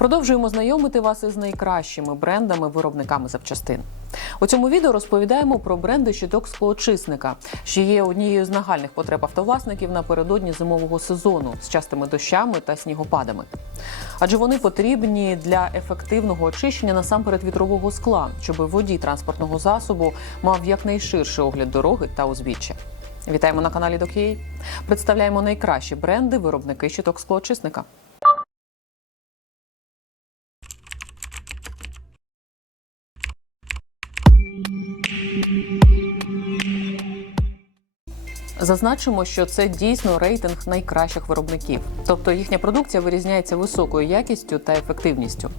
Продовжуємо знайомити вас із найкращими брендами виробниками запчастин. У цьому відео розповідаємо про бренди щиток склоочисника, що є однією з нагальних потреб автовласників напередодні зимового сезону з частими дощами та снігопадами. Адже вони потрібні для ефективного очищення насамперед вітрового скла, щоб водій транспортного засобу мав якнайширший огляд дороги та узбіччя. Вітаємо на каналі Докій. Представляємо найкращі бренди виробники щиток склоочисника. Зазначимо, що це дійсно рейтинг найкращих виробників, тобто їхня продукція вирізняється високою якістю та ефективністю.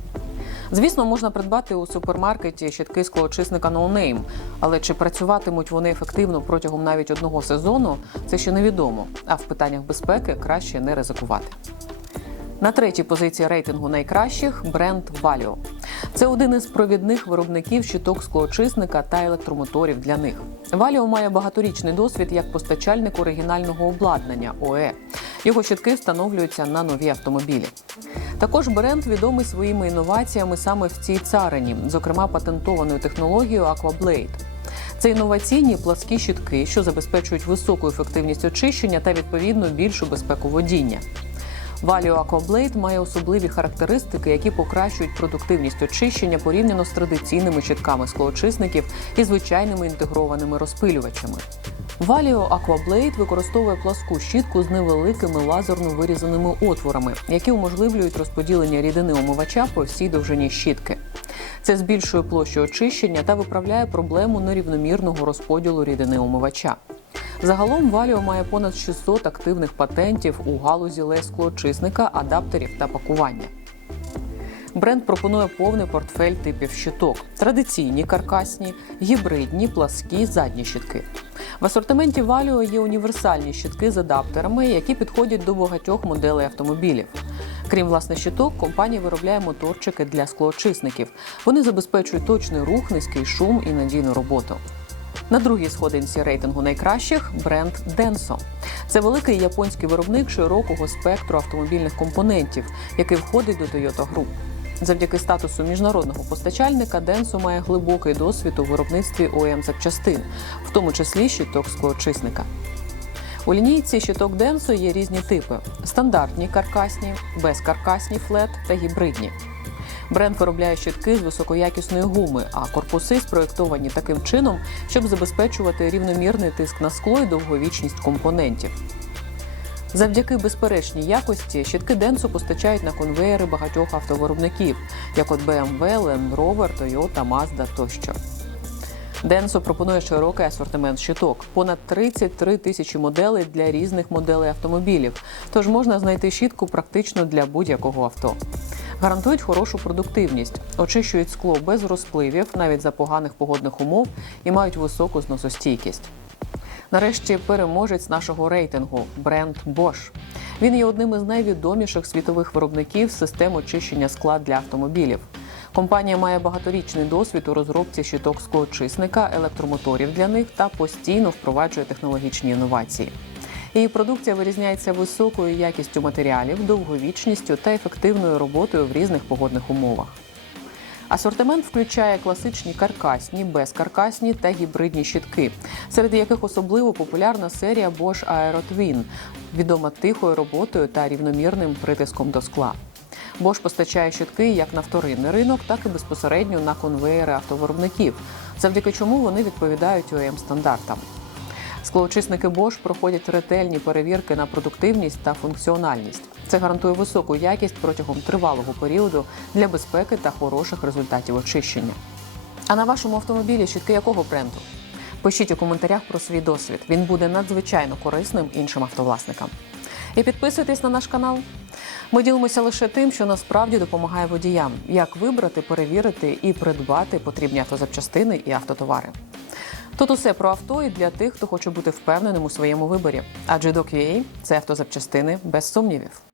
Звісно, можна придбати у супермаркеті щитки склоочисника No Name, але чи працюватимуть вони ефективно протягом навіть одного сезону, це ще невідомо. А в питаннях безпеки краще не ризикувати. На третій позиції рейтингу найкращих бренд Valio. Це один із провідних виробників щиток склоочисника та електромоторів для них. Valio має багаторічний досвід як постачальник оригінального обладнання ОЕ. Його щитки встановлюються на нові автомобілі. Також бренд відомий своїми інноваціями саме в цій царині, зокрема патентованою технологією Aquablade. Це інноваційні пласкі щитки, що забезпечують високу ефективність очищення та відповідно більшу безпеку водіння. Valio Aquablade має особливі характеристики, які покращують продуктивність очищення порівняно з традиційними щитками склоочисників і звичайними інтегрованими розпилювачами. Valio Aquablade використовує пласку щітку з невеликими лазерно вирізаними отворами, які уможливлюють розподілення рідини омивача по всій довжині щітки. Це збільшує площу очищення та виправляє проблему нерівномірного розподілу рідини омивача. Загалом Валіо має понад 600 активних патентів у галузі лесклоочисника, адаптерів та пакування. Бренд пропонує повний портфель типів щиток: традиційні каркасні, гібридні, пласкі, задні щитки. В асортименті Валіо є універсальні щитки з адаптерами, які підходять до багатьох моделей автомобілів. Крім власне щиток, компанія виробляє моторчики для склоочисників. Вони забезпечують точний рух, низький шум і надійну роботу. На другій сходинці рейтингу найкращих бренд Denso. Це великий японський виробник широкого спектру автомобільних компонентів, який входить до Toyota Group. Завдяки статусу міжнародного постачальника Denso має глибокий досвід у виробництві ОЕМ запчастин, в тому числі щиток склоочисника. У лінійці щиток Денсо є різні типи: стандартні каркасні, безкаркасні флет та гібридні. Бренд виробляє щитки з високоякісної гуми, а корпуси спроєктовані таким чином, щоб забезпечувати рівномірний тиск на скло і довговічність компонентів. Завдяки безперечній якості щитки Денсо постачають на конвеєри багатьох автовиробників, як от BMW, Land Rover, Toyota, Mazda тощо. Денсо пропонує широкий асортимент щиток, понад 33 тисячі моделей для різних моделей автомобілів. Тож можна знайти щітку практично для будь-якого авто. Гарантують хорошу продуктивність, очищують скло без розпливів, навіть за поганих погодних умов, і мають високу зносостійкість. Нарешті переможець нашого рейтингу бренд Bosch. Він є одним із найвідоміших світових виробників систем очищення скла для автомобілів. Компанія має багаторічний досвід у розробці щиток склоочисника, електромоторів для них та постійно впроваджує технологічні інновації. Її продукція вирізняється високою якістю матеріалів, довговічністю та ефективною роботою в різних погодних умовах. Асортимент включає класичні каркасні, безкаркасні та гібридні щитки, серед яких особливо популярна серія Bosch Aero Twin, відома тихою роботою та рівномірним притиском до скла. Bosch постачає щитки як на вторинний ринок, так і безпосередньо на конвеєри автовиробників, завдяки чому вони відповідають ОЕМ стандартам. Склоочисники Bosch проходять ретельні перевірки на продуктивність та функціональність. Це гарантує високу якість протягом тривалого періоду для безпеки та хороших результатів очищення. А на вашому автомобілі щитки якого бренду? Пишіть у коментарях про свій досвід. Він буде надзвичайно корисним іншим автовласникам. І підписуйтесь на наш канал. Ми ділимося лише тим, що насправді допомагає водіям, як вибрати, перевірити і придбати потрібні автозапчастини і автотовари. Тут усе про авто і для тих, хто хоче бути впевненим у своєму виборі. Адже Doc.ua – це автозапчастини без сумнівів.